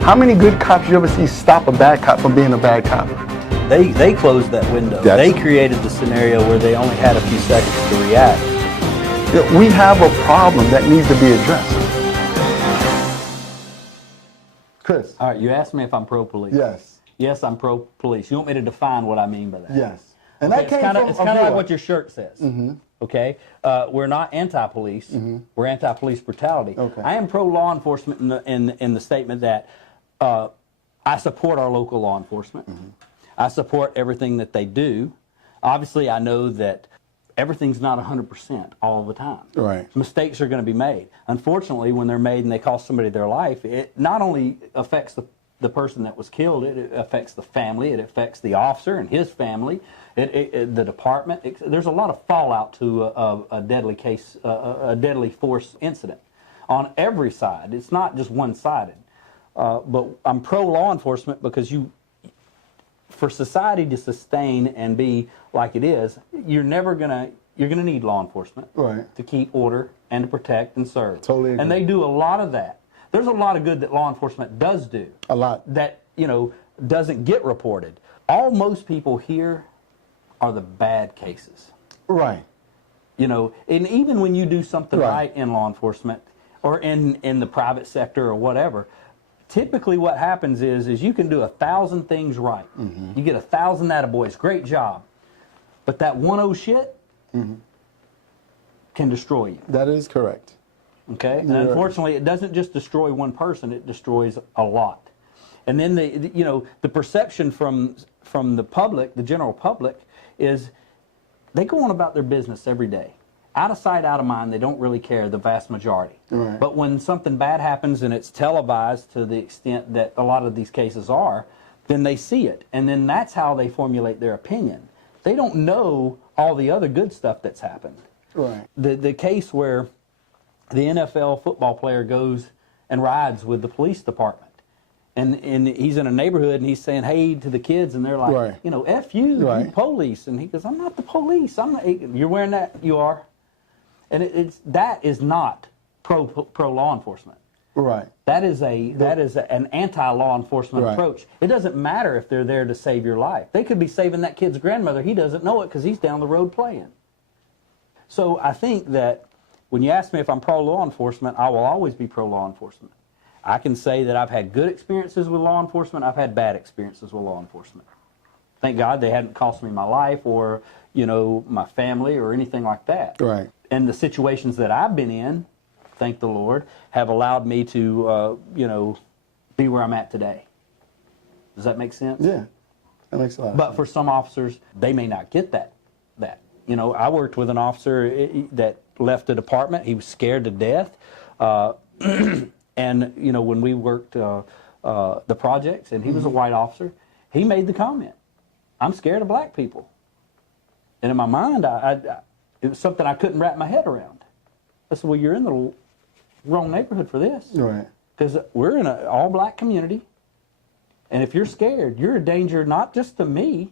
How many good cops you ever see stop a bad cop from being a bad cop? They closed that window. They created the scenario where they only had a few seconds to react. We have a problem that needs to be addressed. Chris. All right, you asked me if I'm pro-police. Yes. Yes, I'm pro-police. You want me to define what I mean by that? Yes. And okay, that came from it's kind of like what your shirt says. Mm-hmm. Okay, we're not anti-police. Mm-hmm. We're anti-police brutality. Okay. I am pro-law enforcement in the statement that I support our local law enforcement. Mm-hmm. I support everything that they do. Obviously, I know that everything's not 100% all the time. Right. Mistakes are going to be made. Unfortunately, when they're made and they cost somebody their life, it not only affects the person that was killed, it affects the family, it affects the officer and his family, the department. There's a lot of fallout to a deadly case, a deadly force incident on every side. It's not just one-sided. But I'm pro-law enforcement because for society to sustain and be like it is, you're gonna need law enforcement to keep order and to protect and serve. Totally agree. And they do a lot of that. There's a lot of good that law enforcement does do. A lot. That, doesn't get reported. All most people hear are the bad cases. Right. And even when you do something right in law enforcement or in the private sector or whatever, typically what happens is you can do 1,000 things right. Mm-hmm. You get 1,000 attaboys, great job. But that 1-0 shit can destroy you. That is correct. Okay? And unfortunately, it doesn't just destroy one person, it destroys a lot. And then the perception from the public, the general public, is they go on about their business every day. Out of sight, out of mind, they don't really care, the vast majority. Right. But when something bad happens and it's televised to the extent that a lot of these cases are, then they see it. And then that's how they formulate their opinion. They don't know all the other good stuff that's happened. Right. The case where the NFL football player goes and rides with the police department. And he's in a neighborhood and he's saying, hey, to the kids, and they're like, F you, you police. And he goes, I'm not the police. I'm not. You're wearing that? You are. And that is not pro law enforcement. Right. That is an anti-law enforcement approach. It doesn't matter if they're there to save your life. They could be saving that kid's grandmother. He doesn't know it because he's down the road playing. So I think that when you ask me if I'm pro law enforcement, I will always be pro law enforcement. I can say that I've had good experiences with law enforcement. I've had bad experiences with law enforcement. Thank God they hadn't cost me my life or, my family or anything like that. Right. And the situations that I've been in, thank the Lord, have allowed me to, be where I'm at today. Does that make sense? Yeah, that makes a lot of sense. But for some officers, they may not get that. I worked with an officer that left the department. He was scared to death. And, when we worked the projects, and he was a white officer, he made the comment, I'm scared of black people. And in my mind, it was something I couldn't wrap my head around. I said, well, you're in the wrong neighborhood for this. Right. Because we're in an all-black community, and if you're scared, you're a danger not just to me,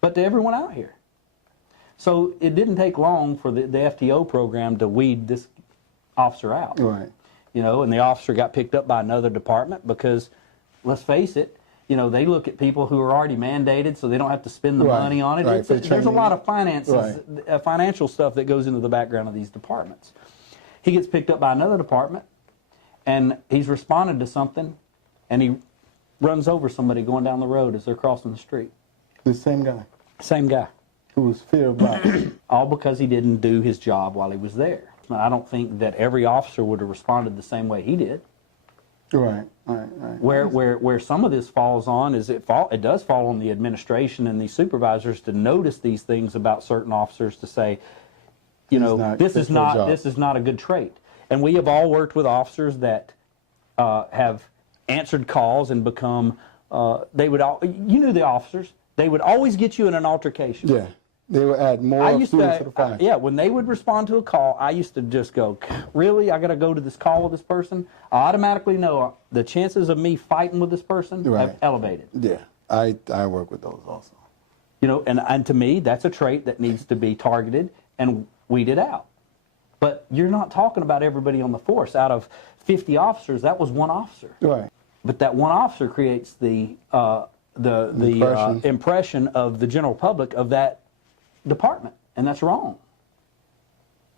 but to everyone out here. So it didn't take long for the FTO program to weed this officer out. Right. And the officer got picked up by another department because, let's face it, they look at people who are already mandated so they don't have to spend the money on it. Right. There's a lot of financial stuff that goes into the background of these departments. He gets picked up by another department, and he's responded to something, and he runs over somebody going down the road as they're crossing the street. The same guy? Same guy. Who was fear of black. All because he didn't do his job while he was there. I don't think that every officer would have responded the same way he did. Right. Where some of this falls on is it does fall on the administration and the supervisors to notice these things about certain officers to say, this is not a good trait. And we have all worked with officers that have answered calls and become you knew the officers, they would always get you in an altercation. Yeah. They would add more fuel to the fire. Yeah, when they would respond to a call, I used to just go, really? I got to go to this call with this person? I automatically know the chances of me fighting with this person have elevated. Yeah, I work with those also. And to me, that's a trait that needs to be targeted and weeded out. But you're not talking about everybody on the force. Out of 50 officers, that was one officer. Right. But that one officer creates the impression of the general public of that department, and that's wrong.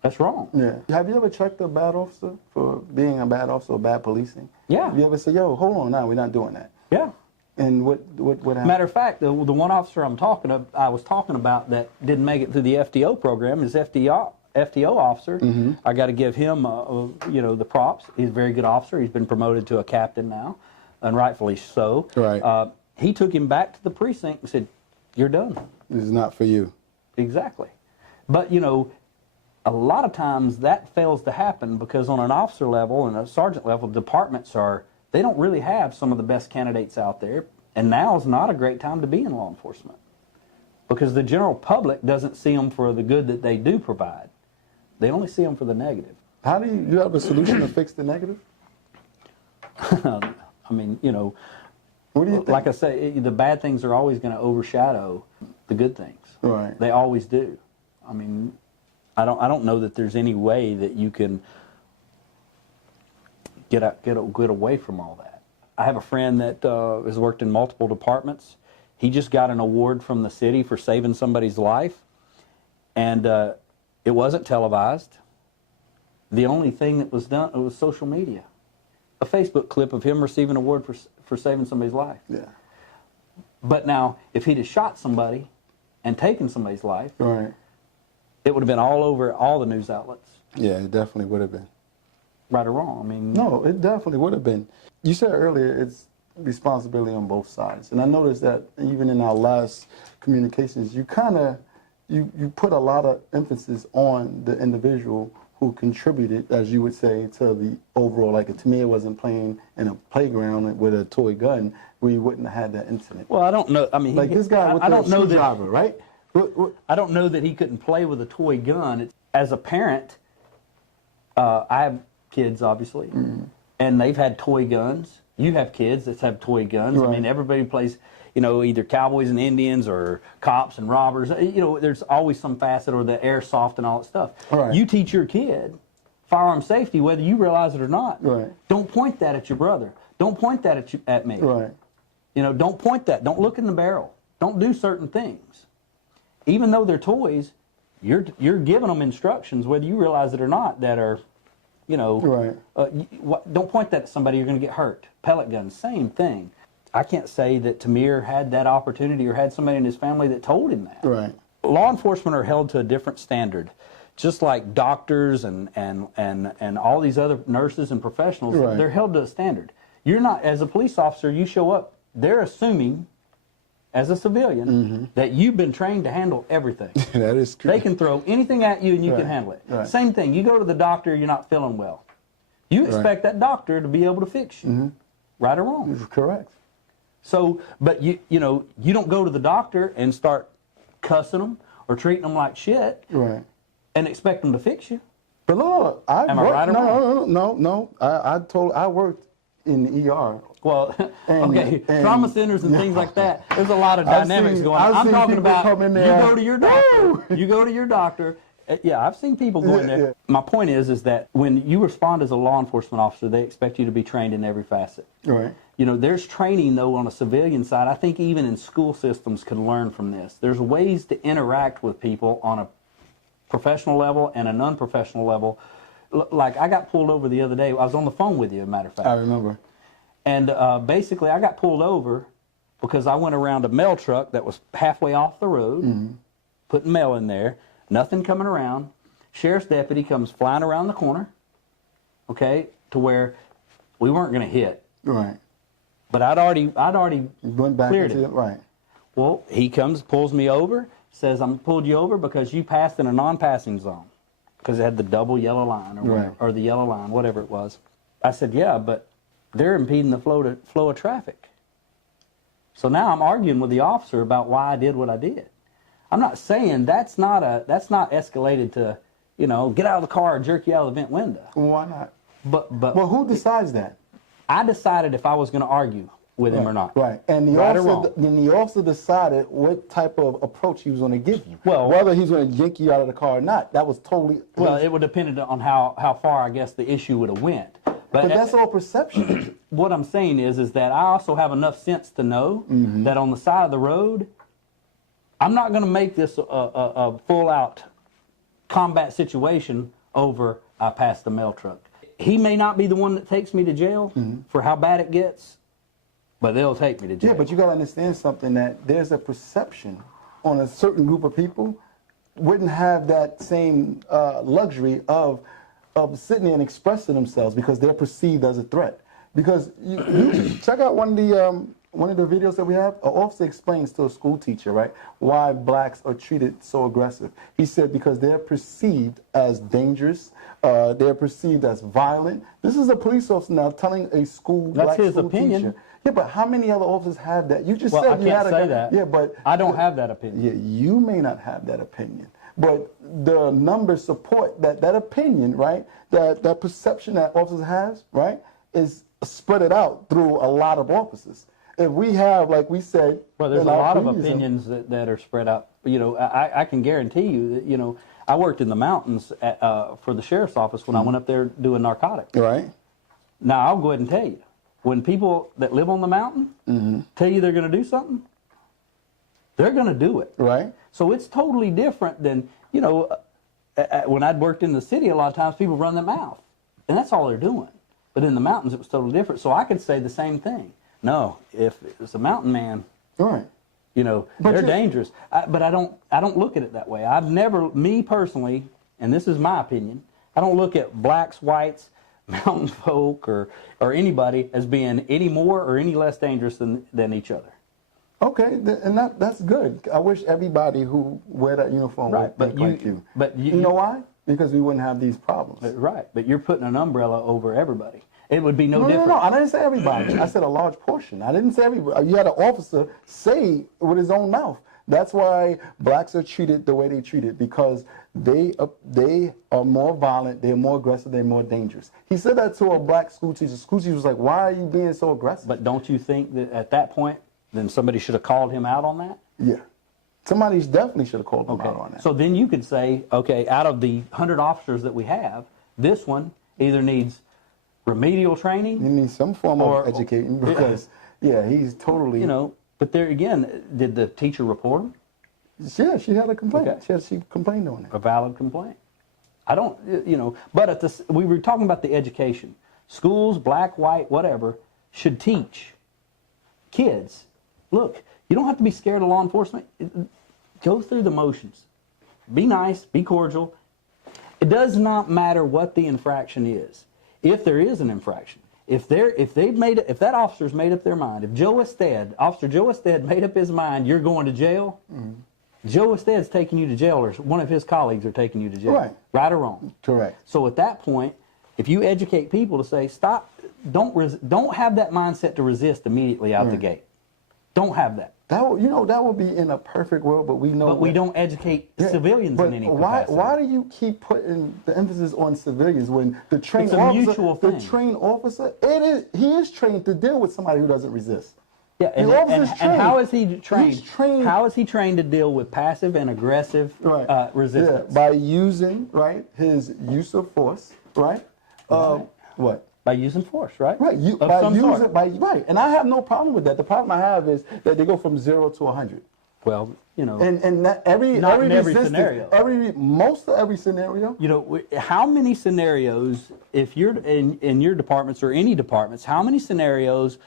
That's wrong. Yeah. Have you ever checked a bad officer for being a bad officer or bad policing? Yeah. Have you ever said, yo, hold on now, we're not doing that? Yeah. And what happened? Matter of fact, the one officer I was talking about that didn't make it through the FTO program is FTO officer. Mm-hmm. I got to give him, the props. He's a very good officer. He's been promoted to a captain now, and rightfully so. Right. He took him back to the precinct and said, "You're done. This is not for you." Exactly. But, a lot of times that fails to happen because on an officer level and a sergeant level, departments they don't really have some of the best candidates out there. And now is not a great time to be in law enforcement because the general public doesn't see them for the good that they do provide. They only see them for the negative. How do you have a solution to fix the negative? I mean, What do you think? like I say, the bad things are always going to overshadow the good things. Right. They always do. I mean, I don't know that there's any way that you can get away from all that. I have a friend that has worked in multiple departments. He just got an award from the city for saving somebody's life, and it wasn't televised. The only thing that was done was social media, a Facebook clip of him receiving an award for saving somebody's life. Yeah. But now, if he'd have shot somebody and taken somebody's life, Right. it would have been all over all the news outlets. Yeah, it definitely would have been. Right or wrong? I mean, No, it definitely would have been. You said earlier it's responsibility on both sides, and I noticed that even in our last communications, you kind of you put a lot of emphasis on the individual who contributed, as you would say, to the overall. Like if Tamir wasn't playing in a playground with a toy gun, we wouldn't have had that incident. well, I don't know. I mean, Like this guy with the screwdriver, right? I don't know that he couldn't play with a toy gun. As a parent, I have kids, obviously, and they've had toy guns. You have kids that have toy guns. Right. I mean, everybody plays, either cowboys and Indians or cops and robbers. There's always some facet, or the airsoft and all that stuff. Right. You teach your kid firearm safety, whether you realize it or not. Right. Don't point that at your brother. Don't point that at me. Right. Don't point that. Don't look in the barrel. Don't do certain things. Even though they're toys, you're giving them instructions, whether you realize it or not, that are, Right. Don't point that at somebody, you're going to get hurt. Pellet guns, same thing. I can't say that Tamir had that opportunity or had somebody in his family that told him that. Right. Law enforcement are held to a different standard, just like doctors and all these other nurses and professionals. Right. They're held to a standard. You're not, as a police officer, you show up, they're assuming, as a civilian, that you've been trained to handle everything. That is true. They can throw anything at you and you can handle it. Right. Same thing, you go to the doctor, you're not feeling well. You expect that doctor to be able to fix you, right or wrong. Correct. So, but you don't go to the doctor and start cussing them or treating them like shit, Right. and expect them to fix you. But look, Am I right or wrong? No. I worked in the ER. Well, And- okay, and- trauma centers and things like that. There's a lot of I've dynamics seen- going on. I've I'm seen talking people about come in you there, go to your doctor. You go to your doctor. Yeah, I've seen people go in there. Yeah. My point is that when you respond as a law enforcement officer, they expect you to be trained in every facet. Right. There's training, though, on a civilian side. I think even in school systems can learn from this. There's ways to interact with people on a professional level and an unprofessional level. Like, I got pulled over the other day. I was on the phone with you, as a matter of fact. I remember. And basically, I got pulled over because I went around a mail truck that was halfway off the road, putting mail in there, nothing coming around. Sheriff's deputy comes flying around the corner, okay, to where we weren't going to hit. Right. But I'd already Went back cleared into it. Right. Well, he comes, pulls me over, says, "I'm pulled you over because you passed in a non-passing zone," because it had the double yellow line or whatever, or the yellow line, whatever it was. I said, "Yeah, but they're impeding the flow of traffic." So now I'm arguing with the officer about why I did what I did. I'm not saying that's not escalated to, get out of the car and jerk you out of the vent window. Well, why not? But Well, who decides that? I decided if I was going to argue with him or not. Right. And the Right or officer, wrong. then the officer decided what type of approach he was going to give you. Well- whether he's going to yank you out of the car or not, that was totally. Well, it would depend on how far, I guess, the issue would have went. But that's all perception. What I'm saying is that I also have enough sense to know that on the side of the road, I'm not going to make this a full-out combat situation over I passed the mail truck. He may not be the one that takes me to jail for how bad it gets, but they'll take me to jail. Yeah, but you got to understand something, that there's a perception on a certain group of people wouldn't have that same luxury of sitting there and expressing themselves because they're perceived as a threat. Because you check out one of the videos that we have. An officer explains to a school teacher, right, why blacks are treated so aggressive. He said because they're perceived as dangerous, they're perceived as violent. This is a police officer now telling a black his school opinion. teacher. Yeah, but how many other officers have that? You just said I you can't had say that. Yeah, but I don't have that opinion. Yeah, you may not have that opinion, but the numbers support that opinion, right? That perception that officers has, right, is spread it out through a lot of officers. If we have, like we said, well, there's a lot of opinions that are spread out. You know, I can guarantee you that, you know, I worked in the mountains for the sheriff's office when I went up there doing narcotics. Right. Now, I'll go ahead and tell you, when people that live on the mountain tell you they're going to do something, they're going to do it. Right. So it's totally different than, you know, when I'd worked in the city, a lot of times people run their mouth, and that's all they're doing. But in the mountains, it was totally different. So I could say the same thing. No, if it's a mountain man, right, you know, they're dangerous. But I don't look at it that way. I've never, me personally, and this is my opinion, I don't look at blacks, whites, mountain folk, or anybody as being any more or any less dangerous than each other. Okay, and that's good. I wish everybody who wear that uniform would think like you. But you know why? Because we wouldn't have these problems. Right, but you're putting an umbrella over everybody. It would be no different. No, I didn't say everybody. I said a large portion. I didn't say everybody. You had an officer say with his own mouth. That's why blacks are treated the way they treated, because they are more violent, they're more aggressive, they're more dangerous. He said that to a black school teacher. School teacher was like, why are you being so aggressive? But don't you think that at that point, then somebody should have called him out on that? Yeah. Somebody definitely should have called him out on that. So then you could say, okay, out of the 100 officers that we have, this one either needs remedial training. He needs some form of educating, because, yeah, he's totally... You know, but there again, did the teacher report him? Yeah, she had a complaint. Okay. She complained on it. A valid complaint. I don't, you know, but we were talking about the education. Schools, black, white, whatever, should teach kids, look, you don't have to be scared of law enforcement. Go through the motions. Be nice, be cordial. It does not matter what the infraction is. If there is an infraction, if that officer's made up their mind, if Officer Joe Ested made up his mind, you're going to jail, Joe Ested's taking you to jail, or one of his colleagues are taking you to jail. Right or wrong? Correct. So at that point, if you educate people to say, stop, don't have that mindset to resist immediately out the gate. Don't have that. That would be in a perfect world, but we know. But we don't educate civilians in any capacity. Why do you keep putting the emphasis on civilians when the trained It's a mutual thing. The trained officer, he is trained to deal with somebody who doesn't resist. Yeah, and how is he trained? How is he trained to deal with passive and aggressive resistance? Yeah, by using his use of force, what? By using force, right? Right. And I have no problem with that. The problem I have is that they go from 0 to 100. Well, you know, and that every scenario. Most of every scenario. You know, how many scenarios, if you're in your departments or any departments, how many scenarios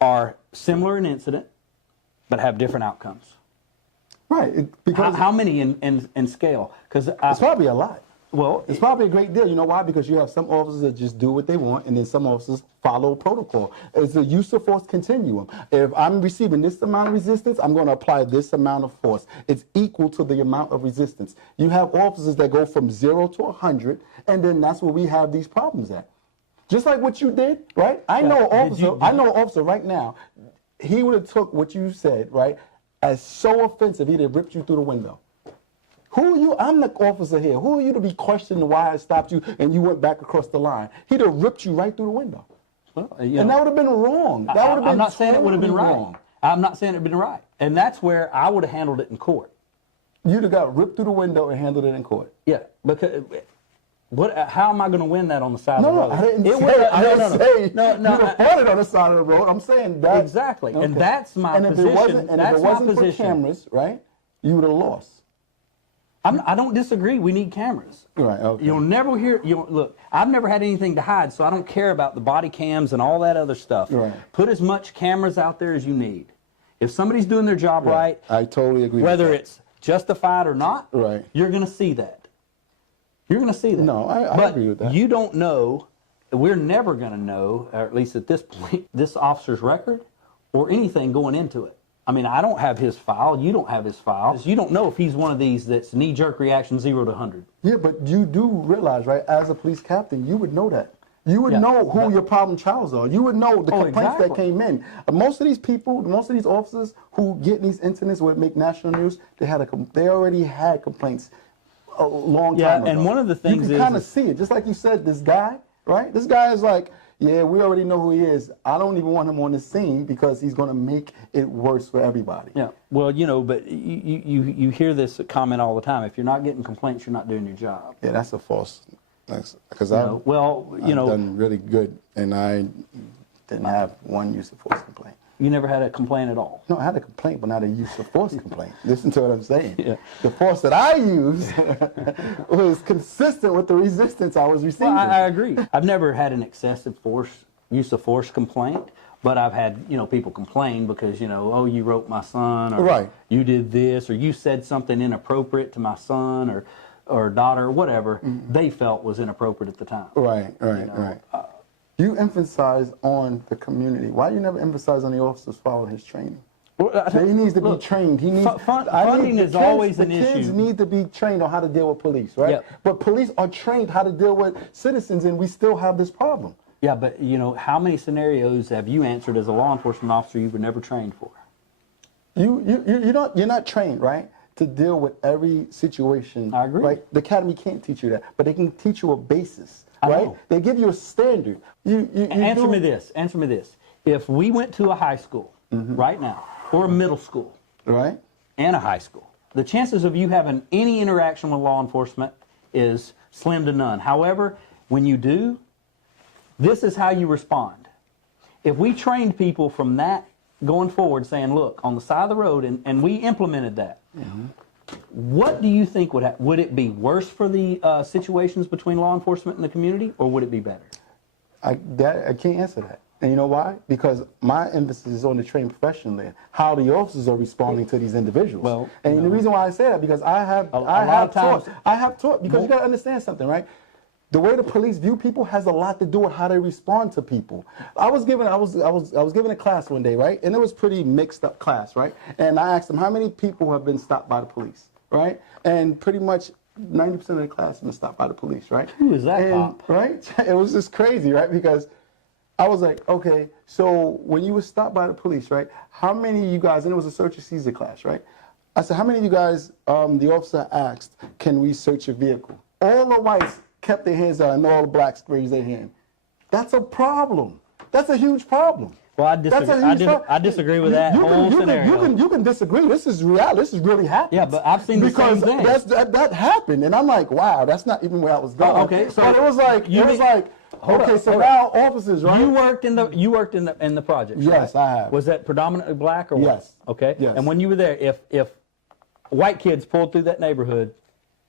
are similar in incident but have different outcomes? Right. Because how many in scale? Because it's probably a lot. Well, it's probably a great deal. You know why? Because you have some officers that just do what they want, and then some officers follow protocol. It's a use of force continuum. If I'm receiving this amount of resistance, I'm going to apply this amount of force. It's equal to the amount of resistance. You have officers that go from 0 to 100, and then that's where we have these problems at. Just like what you did, right? I know an officer right now. He would have took what you said, right, as so offensive, he'd have ripped you through the window. Who are you? I'm the officer here. Who are you to be questioning why I stopped you and you went back across the line? He'd have ripped you right through the window. Well, and that would have been wrong. I'm not saying it would have been right. I'm not saying it would have been right. And that's where I would have handled it in court. You'd have got ripped through the window and handled it in court. Yeah, because What? How am I going to win that on the side of the road? I didn't say you fought it on the side of the road. I'm saying that exactly, and that's my position. If it wasn't for cameras, right, you would have lost. I don't disagree. We need cameras. Right. Okay. You'll never hear. Look, I've never had anything to hide, so I don't care about the body cams and all that other stuff. Right. Put as much cameras out there as you need. If somebody's doing their job right, I totally agree. Whether with that. it's justified or not, right, you're going to see that. You're going to see that. No, I agree with that. You don't know. We're never going to know, or at least at this point, this officer's record or anything going into it. I mean, I don't have his file. You don't have his file. You don't know if he's one of these that's knee-jerk reaction 0 to 100. Yeah, but you do realize, right, as a police captain, you would know that. You would know who your problem childs are. You would know the complaints that came in. Most of these people, most of these officers who get these incidents where it make national news, they already had complaints a long time ago. And one of the things you can kind of see it. Just like you said, this guy, right? This guy is like, yeah, we already know who he is. I don't even want him on the scene because he's going to make it worse for everybody. Yeah. Well, but you hear this comment all the time. If you're not getting complaints, you're not doing your job. Yeah, that's a false. Because I've done really good, and I didn't have one use of force complaint. You never had a complaint at all? No, I had a complaint, but not a use of force complaint. Listen to what I'm saying. Yeah. The force that I used was consistent with the resistance I was receiving. Well, I agree. I've never had an excessive use of force complaint, but I've had, people complain because, oh, you wrote my son, or you did this, or you said something inappropriate to my son or daughter, or whatever they felt was inappropriate at the time. Right. You emphasize on the community. Why you never emphasize on the officers following his training? Well, he needs to be trained. He needs funding is always an issue. The kids need to be trained on how to deal with police, right? Yep. But police are trained how to deal with citizens, and we still have this problem. Yeah, but how many scenarios have you answered as a law enforcement officer you were never trained for? You're not trained, right, to deal with every situation. I agree. Right? The academy can't teach you that, but they can teach you a basis. Right? They give you a standard. Answer me this. If we went to a high school right now, or a middle school, right, and a high school, the chances of you having any interaction with law enforcement is slim to none. However, when you do, this is how you respond. If we trained people from that going forward saying, look, on the side of the road, and we implemented that, what do you think would happen? Would it be worse for the situations between law enforcement and the community, or would it be better? I can't answer that. And you know why? Because my emphasis is on the trained professionally, how the officers are responding to these individuals. Well, and the reason why I say that, because I have taught, because you got to understand something, right? The way the police view people has a lot to do with how they respond to people. I was given a class one day, right? And it was pretty mixed up class, right? And I asked them how many people have been stopped by the police, right? And pretty much 90% of the class have been stopped by the police, right? Who is that cop? Right? It was just crazy, right? Because I was like, okay, so when you were stopped by the police, right? How many of you guys, and it was a search and seizure class, right? I said, how many of you guys, the officer asked, can we search your vehicle? All the whites kept their hands down, and all the blacks raised their hand. That's a problem. That's a huge problem. Well, I disagree with that whole scenario. You can disagree. This is reality. This is really happening. Yeah, but I've seen the same thing. Because that happened, and I'm like, wow, that's not even where I was going. Okay, so but it was like, now officers, right? You worked in the project. Yes, right? I have. Was that predominantly black or white? Yes. Okay. Yes. And when you were there, if white kids pulled through that neighborhood,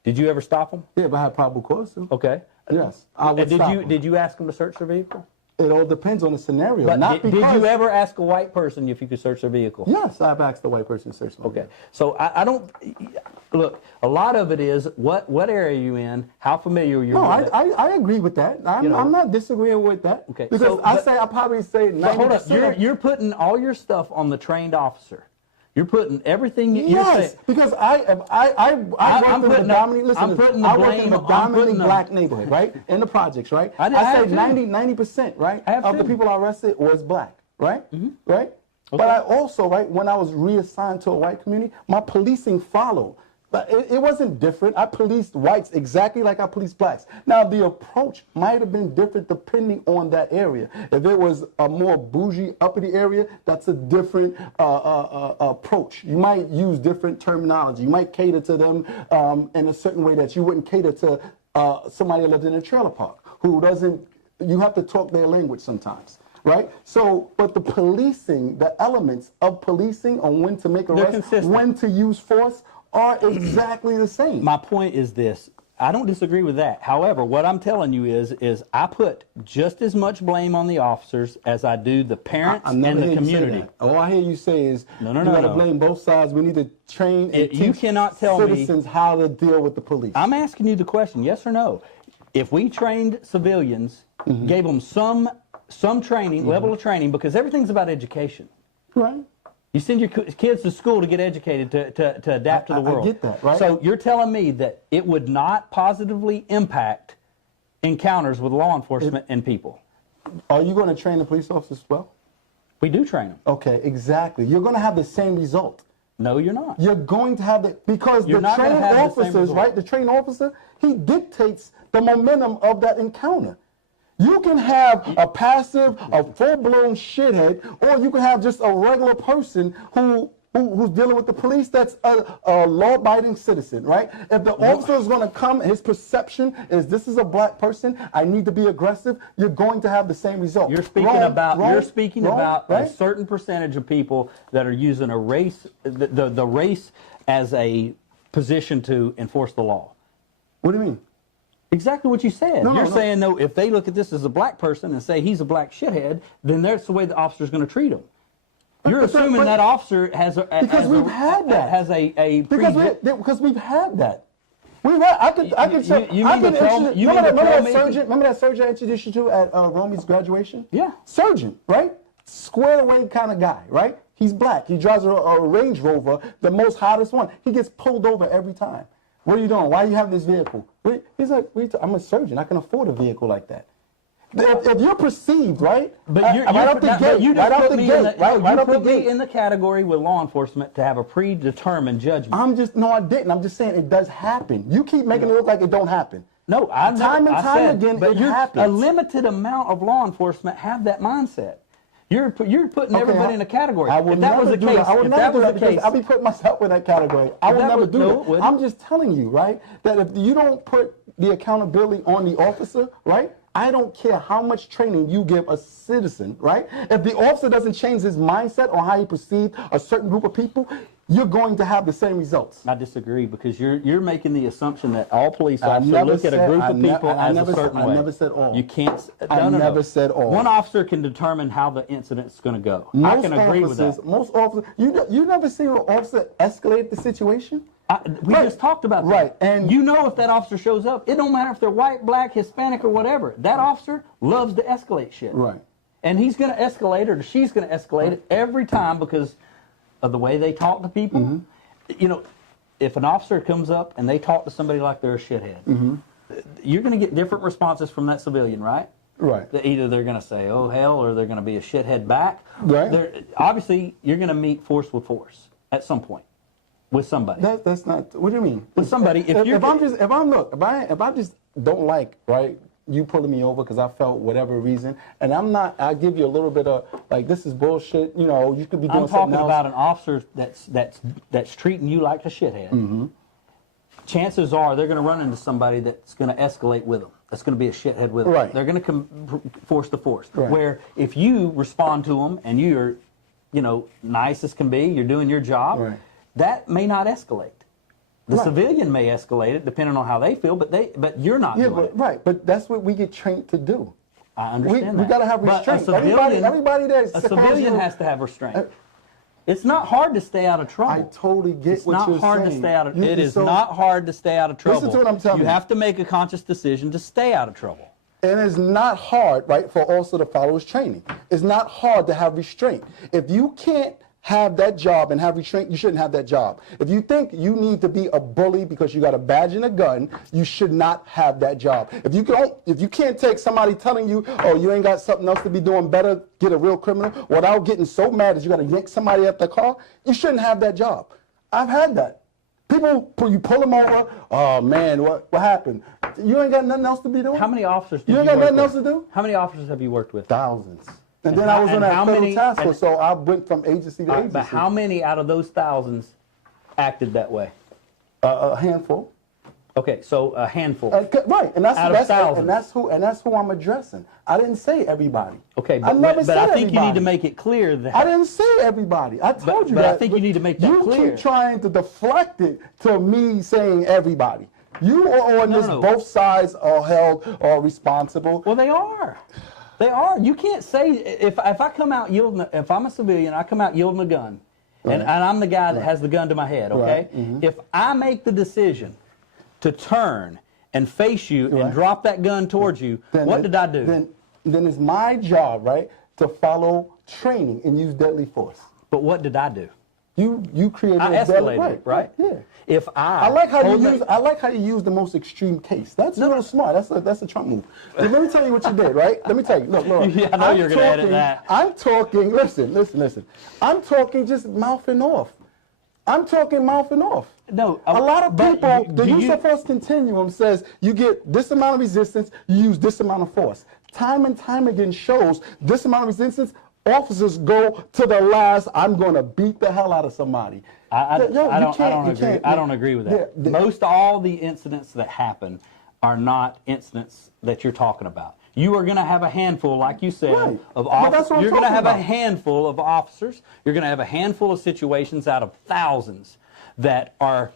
did you ever stop them? Yeah, but I had probable cause to. Okay. Yes. I would stop them. Did you ask them to search their vehicle? It all depends on the scenario. But did you ever ask a white person if you could search their vehicle? Yes, I've asked the white person to search my vehicle. Okay. So I don't look. A lot of it is what area are you in? How familiar are you? No, I agree with that. I'm not disagreeing with that. Okay. Because I probably say 90%. Hold up. You're putting all your stuff on the trained officer. You're putting everything you're saying. Because I worked in the dominantly black neighborhood, right? In the projects, right? I say 90%, right? Of the people I arrested was black, right? Right? Okay. But I also, right, when I was reassigned to a white community, my policing followed. But it wasn't different. I policed whites exactly like I policed blacks. Now, the approach might have been different depending on that area. If it was a more bougie, uppity area, that's a different approach. You might use different terminology. You might cater to them in a certain way that you wouldn't cater to somebody that lives in a trailer park who doesn't, you have to talk their language sometimes, right? So, but the policing, the elements of policing on when to make arrests, when to use force are exactly the same. My point is this. I don't disagree with that. However, what I'm telling you is I put just as much blame on the officers as I do the parents and the community. All I hear you say is you got to blame both sides. We need to train and teach citizens how to deal with the police. I'm asking you the question, yes or no. If we trained civilians, gave them some training, level of training, because everything's about education. Right. You send your kids to school to get educated, to adapt to the world. I get that, right? So you're telling me that it would not positively impact encounters with law enforcement and people? Are you going to train the police officers as well? We do train them. Okay, exactly. You're going to have the same result. No, you're not. You're going to have the, because the trained officers, right? The trained officer, he dictates the momentum of that encounter. You can have a passive, a full-blown shithead, or you can have just a regular person who's dealing with the police that's a law-abiding citizen, right? If the officer is going to come, his perception is this is a black person, I need to be aggressive, you're going to have the same result. You're speaking about a certain percentage of people that are using a race, the race as a position to enforce the law. What do you mean? Exactly what you said. You're saying, though, if they look at this as a black person and say he's a black shithead, then that's the way the officer's going to treat him. You're assuming that officer has a because we've had that. Has because we've had that. We've had. I could say. Remember that surgeon I introduced you to at Romy's graduation? Yeah. Surgeon, right? Square away kind of guy, right? He's black. He drives a Range Rover, the most hottest one. He gets pulled over every time. What are you doing? Why do you have this vehicle? He's like, I'm a surgeon. I can afford a vehicle like that. If you're perceived, right? But you put me in the category with law enforcement to have a predetermined judgment. I didn't. I'm just saying it does happen. You keep making it look like it don't happen. No, time again, it happens. A limited amount of law enforcement have that mindset. You're putting everybody in a category. If that was the case, I'll be putting myself in that category. I would never do that. I'm just telling you, right, that if you don't put the accountability on the officer, right, I don't care how much training you give a citizen, right? If the officer doesn't change his mindset on how he perceives a certain group of people, you're going to have the same results. I disagree because you're making the assumption that all police officers look at a group of people as a certain way. I never said all. You can't. I never said all. One officer can determine how the incident's going to go. I can agree with that. Most officers, you never see an officer escalate the situation? We just talked about that. Right. And you know if that officer shows up, it don't matter if they're white, black, Hispanic, or whatever. That officer loves to escalate shit. Right. And he's going to escalate or she's going to escalate it every time because of the way they talk to people. You know, if an officer comes up and they talk to somebody like they're a shithead, you're going to get different responses from that civilian, right? Right. Either they're going to say, oh, hell, or they're going to be a shithead back. Right. Obviously, you're going to meet force with force at some point with somebody. That's not, what do you mean? With somebody. If I just don't like, right, you pulling me over because I felt whatever reason, and I give you a little bit of, like, this is bullshit, you know, you could be doing something else. I'm talking about an officer that's treating you like a shithead. Chances are they're going to run into somebody that's going to escalate with them. That's going to be a shithead with them. Right. They're going to force to force. Right. Where if you respond to them and you're, you know, nice as can be, you're doing your job, right, that may not escalate. The civilian may escalate it depending on how they feel, but you're not doing it. Right, but that's what we get trained to do. I understand that. We got to have restraint. A civilian has to have restraint. It's not hard to stay out of trouble. I totally get what you're saying. It is not hard to stay out of trouble. Listen to what I'm telling you. You have to make a conscious decision to stay out of trouble. And it's not hard, right, for also to follow his training. It's not hard to have restraint. If you can't have that job and have restraint, you shouldn't have that job. If you think you need to be a bully because you got a badge and a gun, you should not have that job. If you can't take somebody telling you, oh, you ain't got something else to be doing better, get a real criminal, without getting so mad that you got to yank somebody at the car, you shouldn't have that job. I've had that. People, you pull them over, oh man, what happened? You ain't got nothing else to be doing? How many officers you ain't got nothing else to do? How many officers have you worked with? Thousands. And then I was on that federal task force, so I went from agency to agency. But how many out of those thousands acted that way? A handful. Okay, so a handful. Right, and that's out of thousands. and that's who I'm addressing. I didn't say everybody. Okay, I never but said I think everybody. you need to make it clear that I didn't say everybody. I told you but that. I think you need to make that clear. You keep trying to deflect it to me saying everybody. You are on this. No. Both sides are held or responsible. Well, they are. They are. You can't say if I come out yielding. If I'm a civilian, I come out yielding a gun, and I'm the guy that has the gun to my head. Okay. Right. If I make the decision to turn and face you and drop that gun towards you, what did I do? Then it's my job, right, to follow training and use deadly force. But what did I do? You created I a deadly escalated, right? Yeah. If I like how you use the most extreme case. That's real smart. That's a Trump move. Let me tell you what you did, right? Let me tell you. Look. Yeah, I know you're going to edit that. I'm talking. Listen. I'm talking just mouthing off. I'm talking mouthing off. No, a lot of people. The use of force continuum says you get this amount of resistance, you use this amount of force. Time and time again shows this amount of resistance. Officers go to the last. I'm going to beat the hell out of somebody. I don't agree with that. Yeah, most all the incidents that happen are not incidents that you're talking about. You are going to have a handful, like you said, of officers. You're going to have a handful of officers. You're going to have a handful of situations out of thousands that are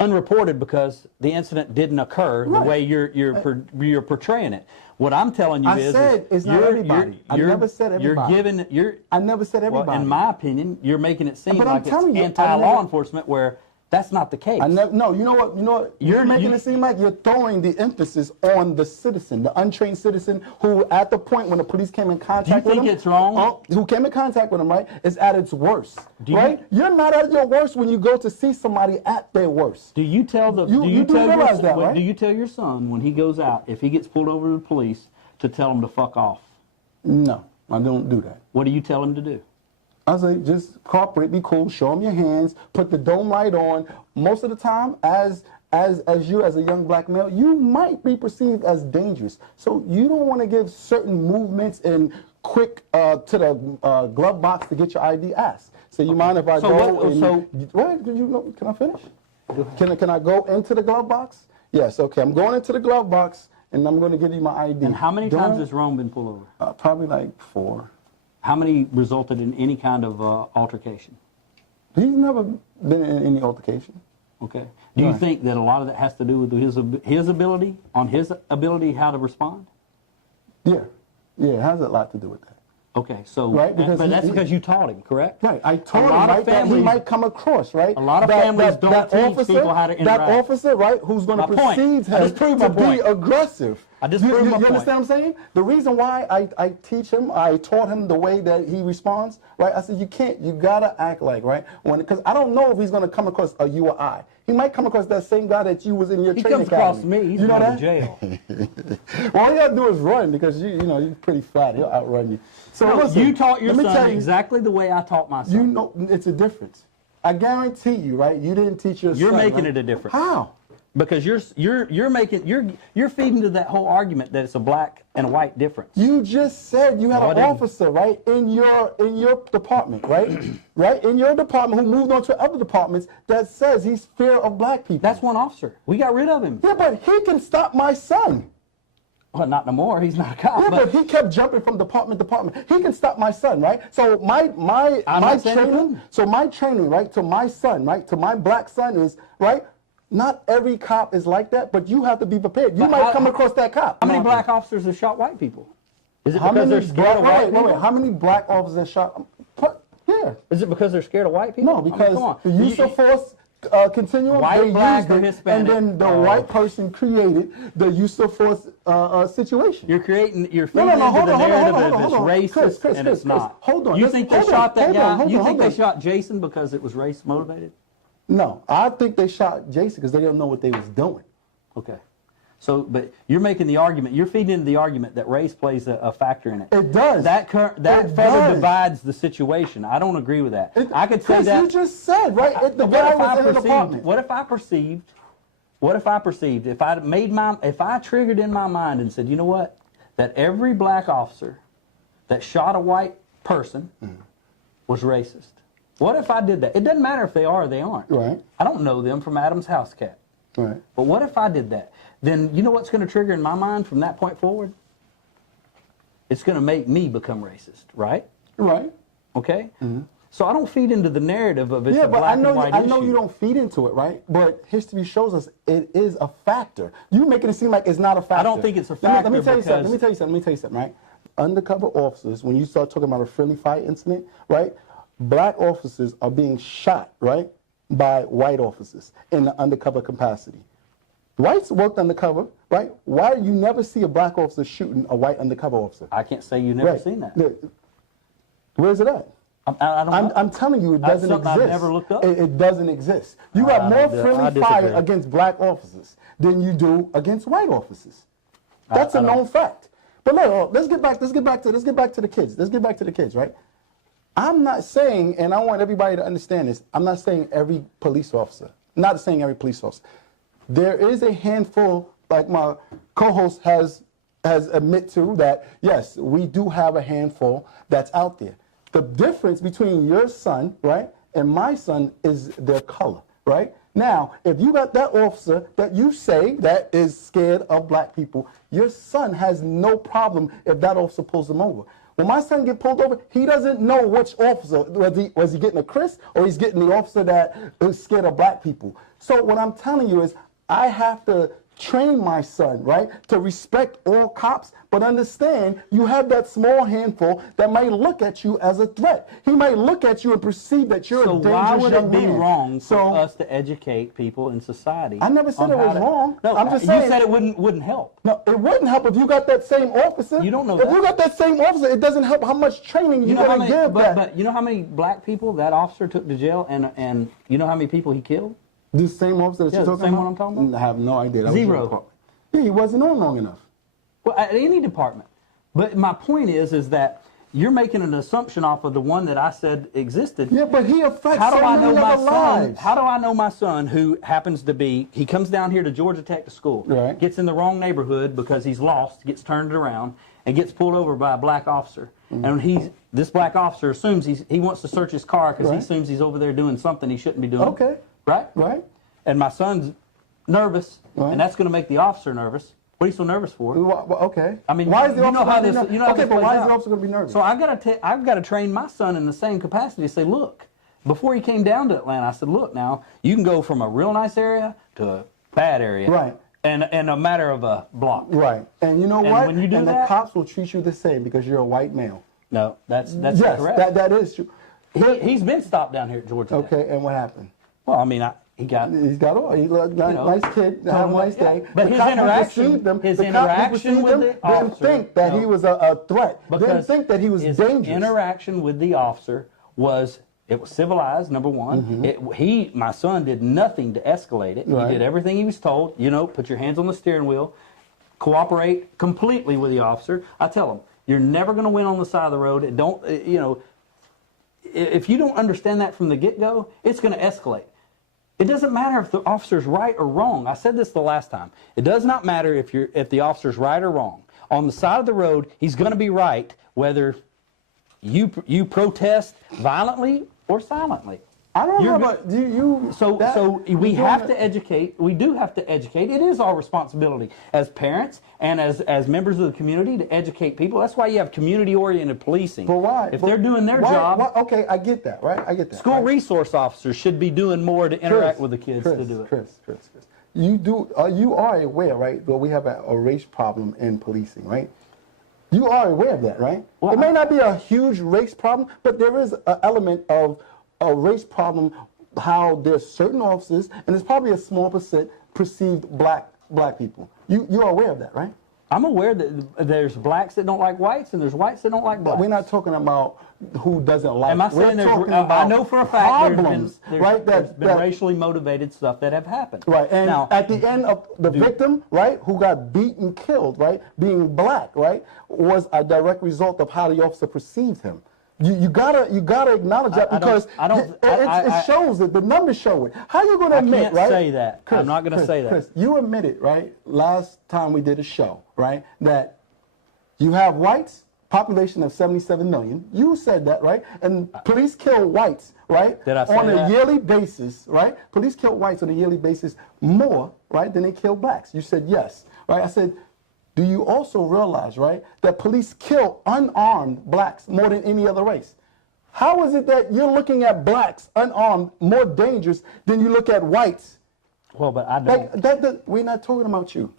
unreported because the incident didn't occur the way you're portraying it. What I'm telling you is it's not everybody. I never said everybody. I never said everybody. Well, in my opinion, you're making it seem like it's you, anti-law enforcement where that's not the case. No, you know what? You're making it seem like you're throwing the emphasis on the citizen, the untrained citizen who, at the point when the police came in contact with him. Do you think it's wrong? Who came in contact with him, right, is at its worst, right? You're not at your worst when you go to see somebody at their worst. Do you tell the? Do you realize that, right? Do you tell your son when he goes out, if he gets pulled over to the police, to tell him to fuck off? No, I don't do that. What do you tell him to do? I say just cooperate, be cool, show them your hands, put the dome light on. Most of the time, as you as a young black male, you might be perceived as dangerous. So you don't want to give certain movements and quick to the glove box to get your ID asked. So you mind if I go? Can I finish? Can I go into the glove box? Yes. Okay. I'm going into the glove box, and I'm going to give you my ID. And how many times has Rome been pulled over? Probably like 4. How many resulted in any kind of altercation? He's never been in any altercation. Okay. Do you think that a lot of that has to do with his ability how to respond? Yeah. Yeah, it has a lot to do with that. Okay, so right, but that's because you taught him, correct? Right, I taught him, right, that he might come across, right? A lot of families don't teach people how to interact. That officer, right, who's going to perceive him to be aggressive. I just proved my point. You understand what I'm saying? The reason why I teach him, I taught him the way that he responds, right? I said, you gotta act like, right? Because I don't know if he's going to come across a you or I. He might come across that same guy that you was in your training academy. He comes across me, he's going to jail. Well, all you gotta do is run because you're pretty flat. He'll outrun you. So no, listen, you taught your son exactly the way I taught my son. You know, it's a difference. I guarantee you, right? You didn't teach your son. You're making it a difference. How? Because you're feeding to that whole argument that it's a black and a white difference. You just said you had an officer, right, in your department, right? Right? In your department who moved on to other departments that says he's fear of black people. That's one officer. We got rid of him. Yeah, but he can stop my son. Well, not no more. He's not a cop. Yeah, but he kept jumping from department to department. He can stop my son, right? So my training, right, to my son, right, to my black son is, right, not every cop is like that, but you have to be prepared. You might come across that cop. How many black officers have shot white people? Is it because they're scared of white people? How many black officers have shot? Yeah. Is it because they're scared of white people? No, because the use of force continuum, white, black, or Hispanic, and then the white person created the use of force situation. You're feeding into the narrative that it's racist, and it's not. Hold on. You think they shot that guy? You think they shot Jason because it was race motivated? No, I think they shot Jason because they didn't know what they was doing. Okay. So, but you're making the argument, you're feeding into the argument that race plays a factor in it. It does. That further divides the situation. I don't agree with that. I could say that. You just said, right? What if I perceived, if I triggered in my mind and said, you know what, that every black officer that shot a white person was racist. What if I did that? It doesn't matter if they are or they aren't. Right. I don't know them from Adam's house cat. Right. But what if I did that? Then you know what's going to trigger in my mind from that point forward? It's going to make me become racist, right? Right. Okay? So I don't feed into the narrative of it's a but black and white issue. I know you don't feed into it, right? But history shows us it is a factor. You making it seem like it's not a factor. I don't think it's a factor. Let me tell you something, right? Undercover officers, when you start talking about a friendly fire incident, right? Black officers are being shot, right, by white officers in the undercover capacity. Whites worked undercover, right? Why do you never see a black officer shooting a white undercover officer? I can't say you've never seen that. Where's it at? I'm telling you, it doesn't exist. I've never looked up. It doesn't exist. You got more friendly fire against black officers than you do against white officers. That's a known fact. But look, let's get back to the kids. Let's get back to the kids, right? I'm not saying, and I want everybody to understand this, I'm not saying every police officer. Not saying every police officer. There is a handful, like my co-host has admit to, that yes, we do have a handful that's out there. The difference between your son, right, and my son is their color, right? Now, if you got that officer that you say that is scared of black people, your son has no problem if that officer pulls him over. When my son get pulled over, he doesn't know which officer, was he getting a Chris or he's getting the officer that is scared of black people. So what I'm telling you is I have to train my son, right, to respect all cops, but understand you have that small handful that might look at you as a threat. He might look at you and perceive that you're a dangerous young man. So why would it be wrong for us to educate people in society? I never said it was wrong. No, I'm just saying. You said it wouldn't help. No, it wouldn't help if you got that same officer. You don't know that. If you got that same officer, it doesn't help how much training you're going to give that. But you know how many black people that officer took to jail, and you know how many people he killed? The same officer that you're talking about? The same one I'm talking about? I have no idea. Zero. Yeah, he wasn't on long enough. Well, at any department. But my point is that you're making an assumption off of the one that I said existed. Yeah, but he affects so many other lives. How do I know my son, who happens to be, he comes down here to Georgia Tech to school, right, gets in the wrong neighborhood because he's lost, gets turned around, and gets pulled over by a black officer. And this black officer assumes he wants to search his car because he assumes he's over there doing something he shouldn't be doing. Okay. Right? Right. And my son's nervous, and that's going to make the officer nervous. What are you so nervous for? Well, okay. I mean, why is the officer going to be nervous? Okay, but why is the officer going to be nervous? So I've got to train my son in the same capacity to say, look, before he came down to Atlanta, I said, look, now you can go from a real nice area to a bad area, right? And a matter of a block, right? And you know what? When you do the cops will treat you the same because you're a white male. No, that's yes, correct. That is true. He's been stopped down here at Georgia Tech. Okay, and what happened? Well, I mean, he's got all. He's a nice kid. Have a nice day. But his interaction with the officer didn't think that he was a threat. Didn't think that he was dangerous. His interaction with the officer was civilized. Number one, my son did nothing to escalate it. Right. He did everything he was told. Put your hands on the steering wheel, cooperate completely with the officer. I tell him, you're never going to win on the side of the road. If you don't understand that from the get-go, it's going to escalate. It doesn't matter if the officer's right or wrong. I said this the last time. It does not matter if the officer's right or wrong. On the side of the road, he's going to be right whether you protest violently or silently. I don't know about you. So we have to educate. We do have to educate. It is our responsibility as parents and as members of the community to educate people. That's why you have community-oriented policing. But why? If they're doing their job. Okay, I get that, right? I get that. School resource officers should be doing more to interact with the kids to do it. Chris. You are aware, right, that we have a race problem in policing, right? You are aware of that, right? Well, it may not be a huge race problem, but there is an element of a race problem, how there's certain officers, and there's probably a small percent perceived black people. You're aware of that, right? I'm aware that there's blacks that don't like whites, and there's whites that don't like blacks. But we're not talking about who doesn't like. Am I saying I know for a fact there's been racially motivated stuff that have happened. Right, and now, at the end of the victim, right, who got beat and killed, right, being black, right, was a direct result of how the officer perceived him. You gotta acknowledge that because it shows it. The numbers show it. How you gonna admit, right? I can't say that. I'm not gonna say that. Chris, you admitted, right? Last time we did a show, right, that you have whites population of 77 million. You said that, right? And police kill whites, right? Did I say on a that? yearly basis, right? Police kill whites on a yearly basis more, right, than they kill blacks. You said yes, right? I said, do you also realize, right, that police kill unarmed blacks more than any other race? How is it that you're looking at blacks unarmed more dangerous than you look at whites? Well, but I don't. Like, we're not talking about you.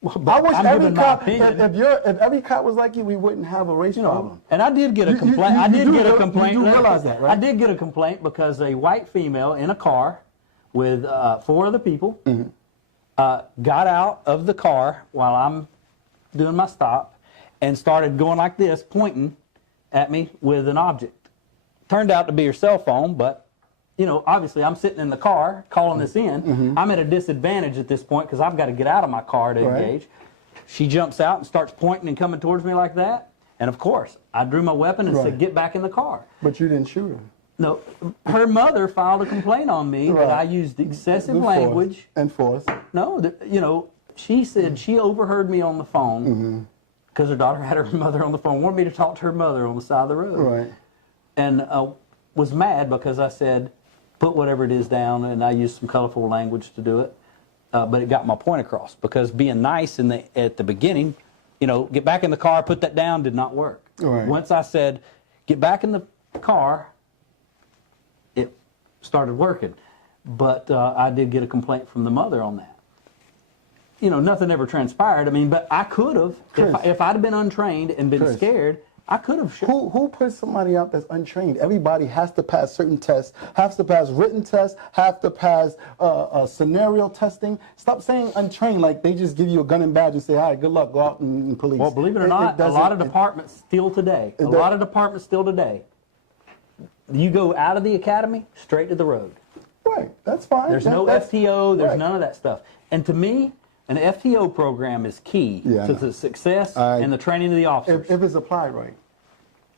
Well, I wish I'm every giving my cop, opinion. if every cop was like you, we wouldn't have a race problem. And I did get a You- complaint. you- I did you get do a complaint. you do realize that, right? I did get a complaint because a white female in a car with 4 other people got out of the car while I'm doing my stop and started going like this, pointing at me with an object. Turned out to be her cell phone, but you know, obviously I'm sitting in the car calling this in. I'm at a disadvantage at this point because I've got to get out of my car to engage. She jumps out and starts pointing and coming towards me like that. And of course, I drew my weapon and said, get back in the car. But you didn't shoot her. No, her mother filed a complaint on me that I used excessive language. And force. No, you know, she said she overheard me on the phone because her daughter had her mother on the phone, wanted me to talk to her mother on the side of the road. Right. And was mad because I said, put whatever it is down, and I used some colorful language to do it. But it got my point across because being nice at the beginning, you know, get back in the car, put that down, did not work. Right. Once I said, get back in the car, it started working. But I did get a complaint from the mother on that. You know, nothing ever transpired. I mean, but I could have, if I'd have been untrained and been scared, I could have. Who puts somebody out that's untrained? Everybody has to pass certain tests, has to pass written tests, have to pass scenario testing. Stop saying untrained like they just give you a gun and badge and say, all right, good luck, go out and police. Well, believe it or not, a lot of departments still today, you go out of the academy, straight to the road. Right, that's fine. There's no FTO, there's none of that stuff. And to me, an FTO program is key to the success and the training of the officers. If it's applied right.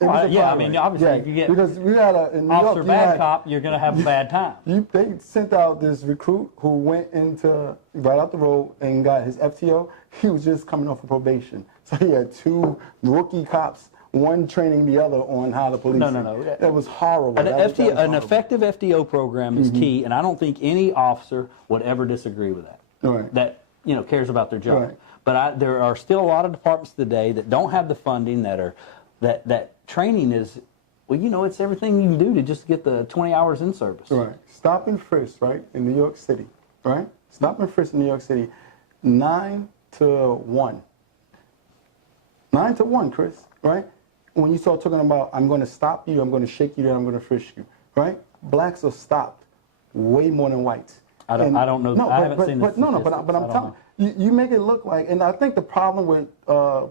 Yeah, I mean, obviously, if you get because we had officer bad cop, you're going to have a bad time. They sent out this recruit who went into right out the road and got his FTO. He was just coming off of probation, so he had 2 rookie cops, one training the other on how to police. No. That was horrible. An effective FTO program is key, and I don't think any officer would ever disagree with that. Right. That cares about their job. Right. But there are still a lot of departments today that don't have the funding that training is, well, it's everything you can do to just get the 20 hours in service. Right. Stop and frisk, right, in New York City, right? Stop and frisk in New York City, 9 to 1. 9 to 1, Chris, right? When you start talking about, I'm going to stop you, I'm going to shake you, then I'm going to frisk you, right? Blacks are stopped way more than whites. I don't know. I haven't seen this. But I'm telling you, you make it look like, and I think the problem with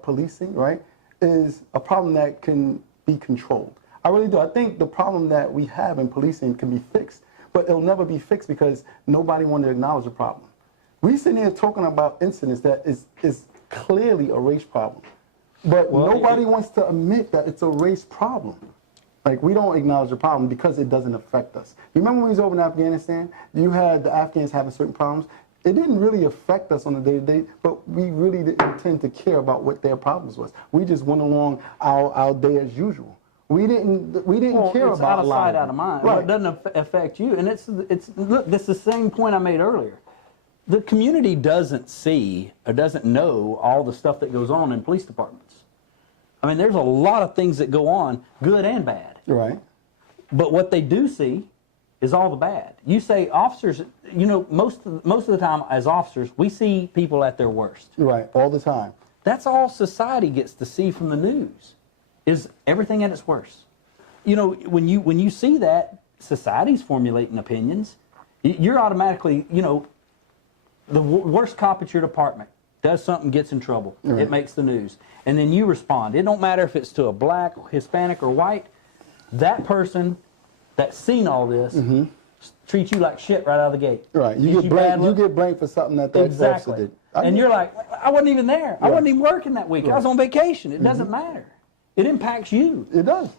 policing, right, is a problem that can be controlled. I really do. I think the problem that we have in policing can be fixed, but it'll never be fixed because nobody wanted to acknowledge the problem. We sitting here talking about incidents that is clearly a race problem, but nobody wants to admit that it's a race problem. Like, we don't acknowledge the problem because it doesn't affect us. Remember when we was over in Afghanistan, you had the Afghans having certain problems. It didn't really affect us on a day-to-day, but we really didn't tend to care about what their problems was. We just went along our day as usual. We didn't care about out of sight, out of mind. Right. Well, it doesn't affect you, and look, this is the same point I made earlier. The community doesn't see or doesn't know all the stuff that goes on in police departments. I mean, there's a lot of things that go on, good and bad. Right. But what they do see is all the bad. You say officers, most of the time as officers, we see people at their worst. Right, all the time. That's all society gets to see from the news, is everything at its worst. When you see that, society's formulating opinions. You're automatically, the worst cop at your department does something, gets in trouble. Right. It makes the news. And then you respond. It don't matter if it's to a black, Hispanic, or white. That person that's seen all this treats you like shit right out of the gate. Right. You get blamed for something that officer did. And you're like, I wasn't even there. Yeah. I wasn't even working that week. Right. I was on vacation. It doesn't matter. It impacts you. It does.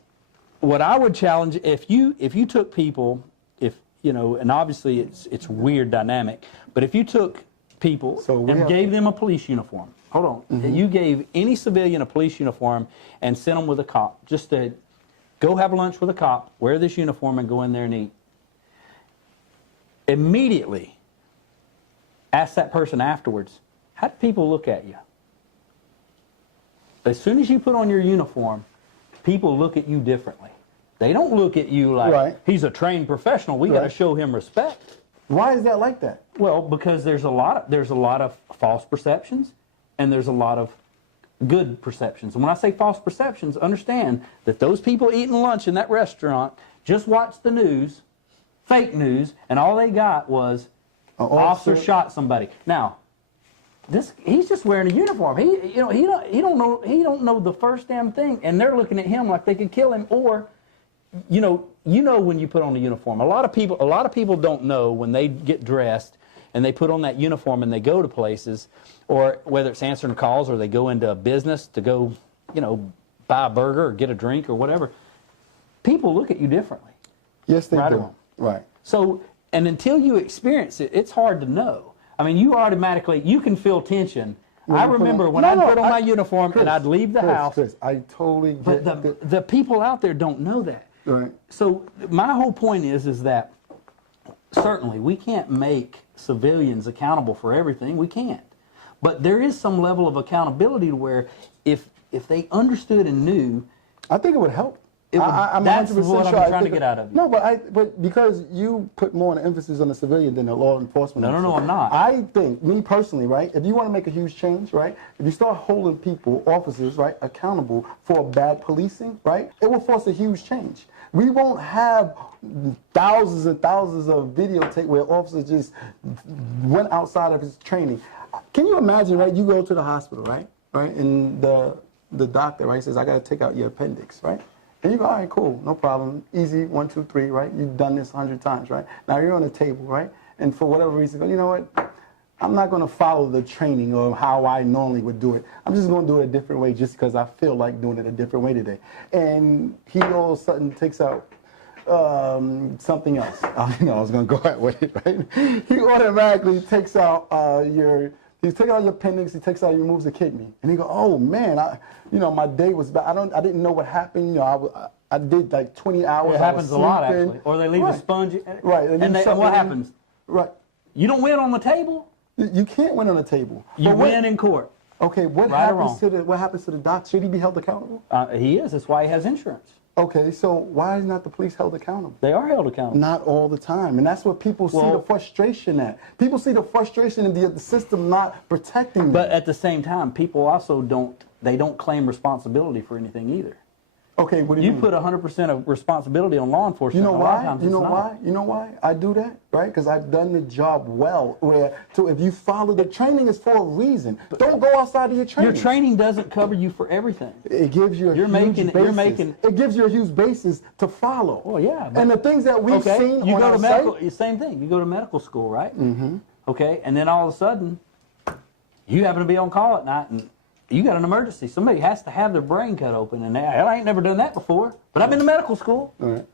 What I would challenge, if you took people, and obviously it's a weird dynamic, but if you took people and gave them a police uniform, hold on. You gave any civilian a police uniform and sent them with a cop, just to go have lunch with a cop, wear this uniform, and go in there and eat. Immediately, ask that person afterwards, how do people look at you? As soon as you put on your uniform, people look at you differently. They don't look at you like, he's a trained professional, we got to show him respect. Why is that like that? Well, because there's a lot of false perceptions, and there's a lot of good perceptions. And when I say false perceptions, understand that those people eating lunch in that restaurant just watched the news, fake news, and all they got was officer shot somebody. Now, he's just wearing a uniform. He don't know the first damn thing, and they're looking at him like they could kill him. Or, you know when you put on a uniform. A lot of people don't know when they get dressed and they put on that uniform and they go to places, or whether it's answering calls or they go into a business to go, buy a burger or get a drink or whatever. People look at you differently. Yes, they do. Right. So, and until you experience it, it's hard to know. I mean, you can feel tension. I remember when I'd put on my uniform and I'd leave the house. Chris, I totally get But the people out there don't know that. Right. So my whole point is that certainly we can't make civilians accountable for everything. We can't. But there is some level of accountability to where if they understood and knew, I think it would help. I'm that's what I'm trying to get out of you. No, but because you put more an emphasis on the civilian than the law enforcement. No, I'm not. I think, me personally, right, if you want to make a huge change, right, if you start holding people, officers, right, accountable for bad policing, right, it will force a huge change. We won't have thousands and thousands of videotape where officers just went outside of his training. Can you imagine, right, you go to the hospital, right, and the doctor, right, says, I got to take out your appendix, right? And you go, all right, cool, no problem, easy, 1, 2, 3, right? You've done this 100 times, right? Now you're on the table, right? And for whatever reason, you know what? I'm not going to follow the training or how I normally would do it. I'm just going to do it a different way just because I feel like doing it a different way today. And he all of a sudden takes out something else. I was going to go out with it, right? He automatically takes out he's taking out your appendix, he takes out, he removes the kidney. And he go, oh man, my day was bad. I didn't know what happened. I did like 20 hours. It happens a lot, actually. Or they leave a sponge. Right. And what happens? Right. You don't win on the table. You can't win on the table. You win in court. Okay, what happens to the doctor? Should he be held accountable? He is. That's why he has insurance. Okay, so why is not the police held accountable? They are held accountable. Not all the time, and that's what people see the frustration at. People see the frustration in the system not protecting them. But at the same time, people also don't claim responsibility for anything either. Okay, what do you mean? You put 100% of responsibility on law enforcement. You know why? You know why I do that? Right? Because I've done the job well. If you follow the training, is for a reason. Don't go outside of your training. Your training doesn't cover you for everything. It gives you a huge basis. It gives you a huge basis to follow. Well, yeah. And the things that we've seen you on go our to medical, same thing. You go to medical school, right? Mm-hmm. Okay, and then all of a sudden, you happen to be on call at night and you got an emergency. Somebody has to have their brain cut open, and I ain't never done that before. But I've been to medical school. All right.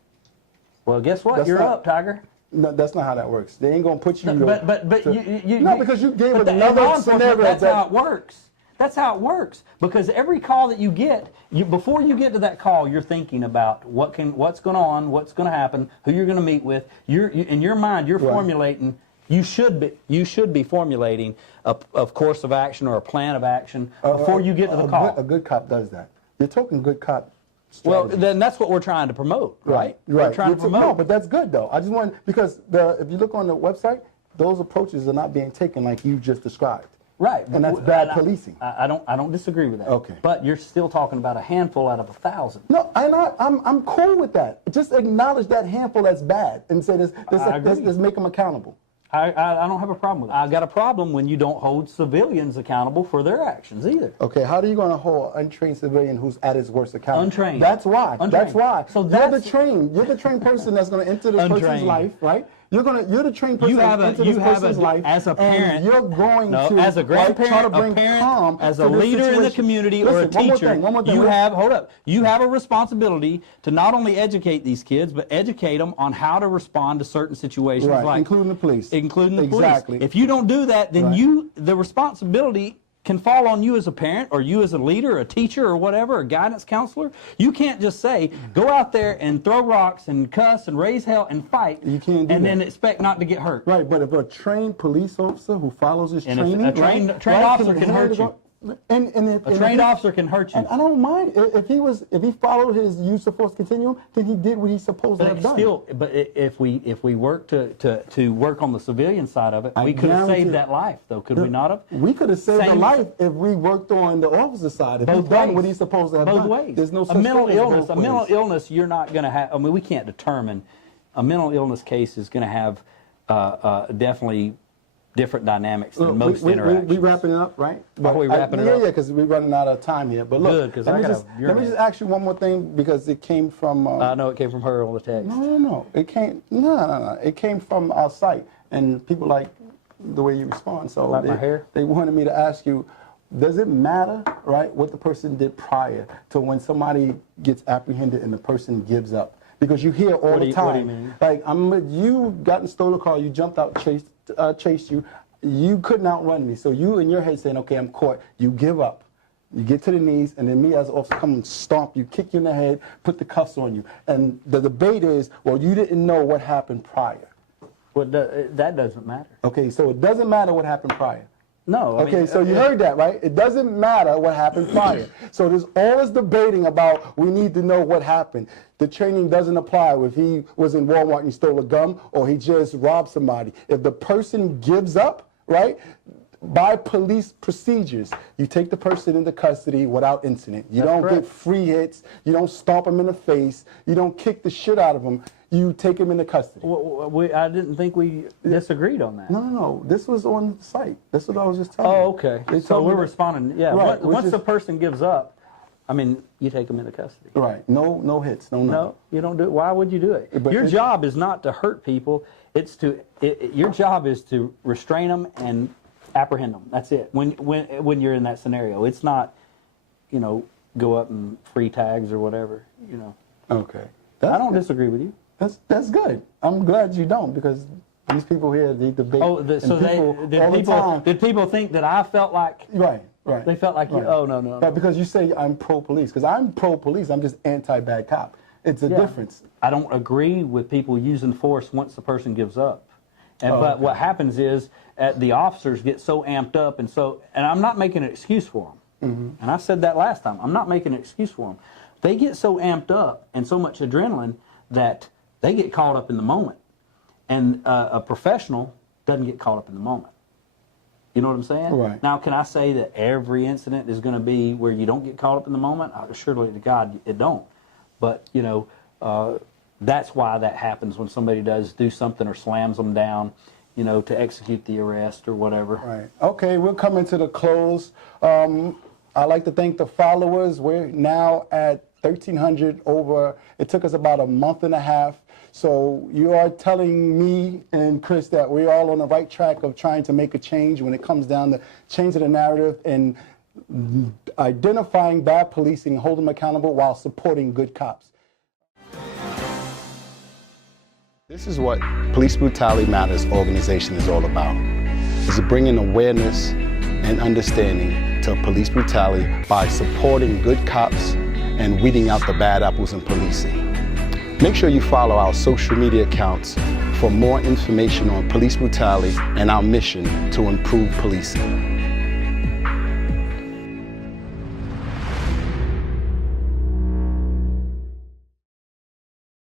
Well, guess what? You're up, Tiger. No, that's not how that works. They ain't gonna put you. Because you gave another scenario. That's how it works. That's how it works. Because every call that you get, before you get to that call, you're thinking about what's going on, what's going to happen, who you're going to meet with. In your mind, you're formulating. You should be formulating a course of action or a plan of action before you get to the call. A good cop does that. You're talking good cop strategies. Well, then that's what we're trying to promote, right? Right. We're trying to promote. No, but that's good though. I just want because if you look on the website, those approaches are not being taken like you just described. Right. And that's bad policing. I don't disagree with that. Okay. But you're still talking about a handful out of 1,000. No, I'm cool with that. Just acknowledge that handful that's bad and say let's make them accountable. I don't have a problem with that. I got a problem when you don't hold civilians accountable for their actions either. Okay, how are you going to hold an untrained civilian who's at his worst accountable? Untrained. That's why. Untrained. That's why. So you're the trained person that's going to enter this person's life, right? You're the trained person that's enter this person's life. As a parent, and you're going to as a grandparent, try to bring a parent, calm as a leader in the community or a teacher. One more thing. You have a responsibility to not only educate these kids, but educate them on how to respond to certain situations, right, including the police. Including the police. Exactly. If you don't do that, then the responsibility can fall on you as a parent or you as a leader, or a teacher or whatever, a guidance counselor. You can't just say, go out there and throw rocks and cuss and raise hell and fight. You can't do and that. then expect not to get hurt. Right, but if a trained police officer who follows his training, a trained officer can hurt you. A trained officer can hurt you. And I don't mind if he followed his use of force continuum, then he did what he's supposed to have done. But if we work to work on the civilian side of it, we could have saved that life, though, could we not have? We could have saved a life if we worked on the officer side. If he's done what he's supposed to have done. Both ways. There's no such mental thing as illness. both A mental ways. illness, you're not going to have. I mean, we can't determine. A mental illness case is going to have definitely different dynamics than most interactions. We wrapping it up, right? Are we wrapping it up? Yeah, because we're running out of time here. But look, Good, let me just ask you one more thing, because it came from. I know it came from her on the text. No. It came. No. It came from our site, and people like the way you respond. So like my hair? They wanted me to ask you, does it matter, right, what the person did prior to when somebody gets apprehended and the person gives up? Because you hear all the time. What do you mean? Like, you got in stolen car, you jumped out, chased you. You couldn't outrun me. So you in your head saying, okay, I'm caught. You give up. You get to the knees, and then me as an officer come and stomp you, kick you in the head, put the cuffs on you. And the debate is, well, you didn't know what happened prior. Well, that doesn't matter. Okay, so it doesn't matter what happened prior. No. Okay, so you heard that, right? It doesn't matter what happened prior. So there's all this debating about we need to know what happened. The training doesn't apply if he was in Walmart and he stole a gum or he just robbed somebody. If the person gives up, right, by police procedures, you take the person into custody without incident. You don't get free hits. You don't stomp him in the face. You don't kick the shit out of him. You take him into custody. Well, I didn't think we disagreed on that. No. This was on the site. That's what I was just telling you. Oh, okay. So we're responding. Yeah. Right, Once the person gives up, I mean, you take them into custody. Right. No hits. No, you don't do it. Why would you do it? But your job is not to hurt people. Your job is to restrain them and apprehend them. That's it. When you're in that scenario, it's not, go up and free tags or whatever. Okay. I don't disagree with you. That's good. I'm glad you don't, because these people here, they debate. Oh, did people think that I felt like? Right. They felt like you. Oh, no. Right, because you say I'm pro-police. Because I'm pro-police. I'm just anti-bad cop. It's a difference. I don't agree with people using force once the person gives up. But what happens is the officers get so amped up, and I'm not making an excuse for them. Mm-hmm. And I said that last time. I'm not making an excuse for them. They get so amped up and so much adrenaline that they get caught up in the moment. And a professional doesn't get caught up in the moment. You know what I'm saying? Right. Now, can I say that every incident is going to be where you don't get caught up in the moment? Surely to God, it don't. But, that's why that happens when somebody does do something or slams them down, to execute the arrest or whatever. Right. Okay, we're coming to the close. I'd like to thank the followers. We're now at 1,300 over. It took us about a month and a half. So you are telling me and Chris that we're all on the right track of trying to make a change when it comes down to changing the narrative and identifying bad policing, holding them accountable while supporting good cops. This is what Police Brutality Matters organization is all about. It's bringing awareness and understanding to police brutality by supporting good cops and weeding out the bad apples in policing. Make sure you follow our social media accounts for more information on police brutality and our mission to improve policing.